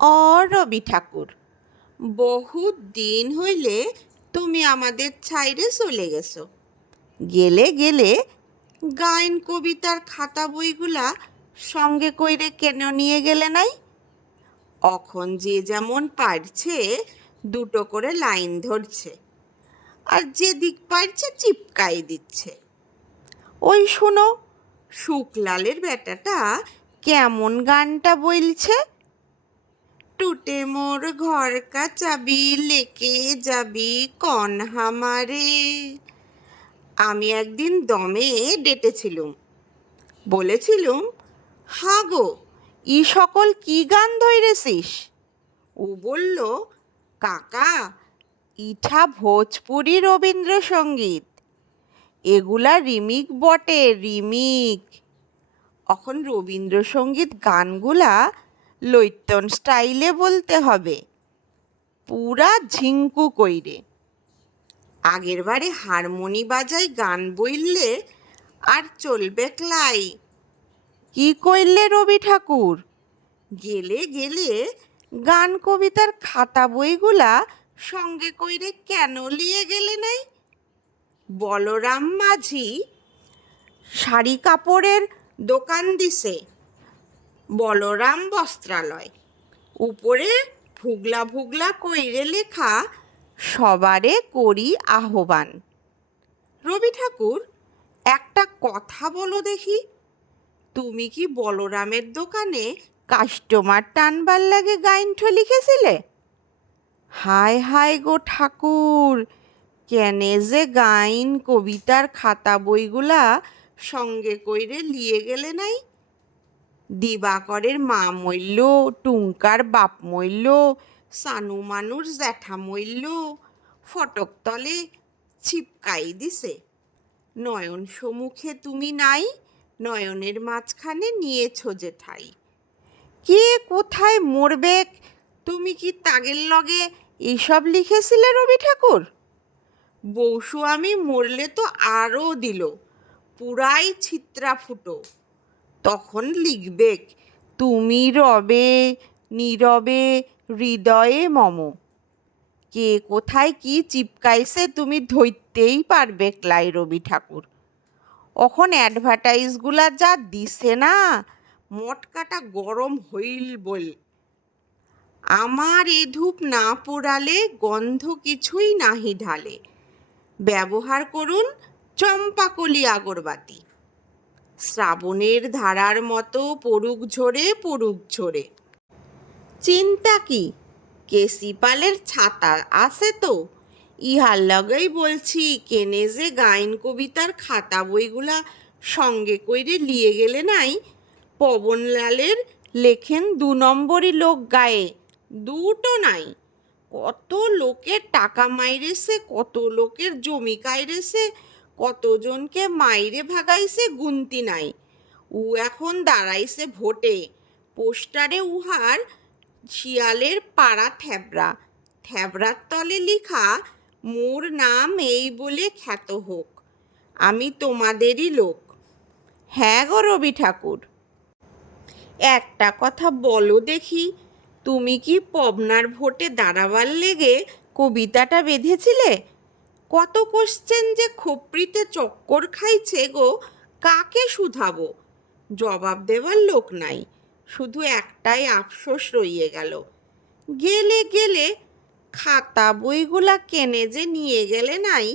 অ রবি ঠাকুর, বহুত দিন হইলে তুমি আমাদের ছাইরে চলে গেছো। গেলে গেলে গায়ন কবিতার খাতা বইগুলা সঙ্গে কইরে কেন নিয়ে গেলে নাই? অখন যে যেমন পারছে দুটো করে লাইন ধরছে, আর যেদিক পারছে চিপকাই দিচ্ছে। ওই শোনো, শুকলালের বেটাটা কেমন গানটা বলছে, টুটে মোর ঘর কা চাবি লেকে যাবি কন হামারে। আমি একদিন দমে ডেটেছিলুম, বলেছিলুম, হাগো ই সকল কি গান ধৈরেছিস? ও বলল, কাকা ইঠা ভোজপুরি রবীন্দ্রসঙ্গীত, এগুলা রিমিক বটে, রিমিক। এখন রবীন্দ্রসঙ্গীত গানগুলা লইটন স্টাইলে বলতে হবে, পুরা ঝিঙ্কু কইরে। আগের বারে হারমোনি বাজাই গান বইললে আর চলবে ক্লাই। কি কইলে রবি ঠাকুর? গেলে গেলে গান কবিতার খাতা বইগুলা সঙ্গে কইরে কেন লিয়ে গেলে নাই? বলরাম মাঝি শাড়ি কাপড়ের দোকান দিছে, বলরাম বস্ত্রালয়। উপরে ভুগলা ভুগলা কইরে লেখা, সবারে করি আহ্বান। রবি ঠাকুর, একটা কথা বলো দেখি, তুমি কি বলরামের দোকানে কাস্টমার টানবার লাগে গাইনঠো লিখেছিলে? হায় হায় গো ঠাকুর, কেনে যে গাইন কবিতার খাতা বইগুলা সঙ্গে কইরে লিয়ে গেলে নাই? দিবাকরের মা মইল, টুঙ্কার বাপ মইল, সানু মানুর জ্যাঠা মইল, ফটক তলে ছিপকাই দিছে। নয়ন সম্মুখে তুমি নাই, নয়নের মাঝখানে নিয়েছ যে ঠাই। কে কোথায় মরবে, তুমি কি তাগের লগে এইসব লিখেছিলে রবি ঠাকুর? বৌসু আমি মরলে তো আরও দিল, পুরাই ছিত্রা ফুটো। তখন লিখবে, তুমি রবে নীরবে হৃদয়ে মম। কে কোথায় কি চিপকাইছে তুমি ধরতেই পারবে ক্লাই রবি ঠাকুর। এখন অ্যাডভার্টাইজগুলা যা দিছে না, মটকাটা গরম হইল বল। আমার এ ধূপ না পোড়ালে গন্ধ কিছুই নাহি ঢালে, ব্যবহার করুন চম্পাকলি আগরবাতি। শ্রাবণের ধারার মতো পড়ুক ঝরে পড়ুক ঝরে। চিন্তা কি, কেসিপালের ছাতা আছে তো, ইহার লগেই বলছি কেনে যে গাইন কবিতার খাতা বইগুলা সঙ্গে কইরে লিয়ে গেলে নাই? পবনলালের লেখেন 2 নম্বরই লোক গায়ে, দুটো নাই। কত লোকের টাকা মাইরেছে, কত লোকের জমি কাইরেছে, কতজনকে মাইরে ভাগাইছে গুনতি নাই। উ এখন দাঁড়াইছে ভোটে, পোস্টারে উহার শিয়ালের পাড়া থ্যাবড়া, থ্যাবড়ার তলে লিখা, মোর নাম এই বলে খ্যাত হোক, আমি তোমাদেরই লোক। হ্যাঁ গো রবি ঠাকুর, একটা কথা বলো দেখি, তুমি কি পবনার ভোটে দাঁড়াবার লেগে কবিতাটা বেঁধেছিলে? কত কোশ্চেন যে খোপড়িতে চক্কর খাইছে গো, কাকে শুধাবো? জবাব দেবার লোক নাই, শুধু একটাই আফসোস রইয়ে গেল, গেলে গেলে খাতা বইগুলা কেনে যে নিয়ে গেলে নাই।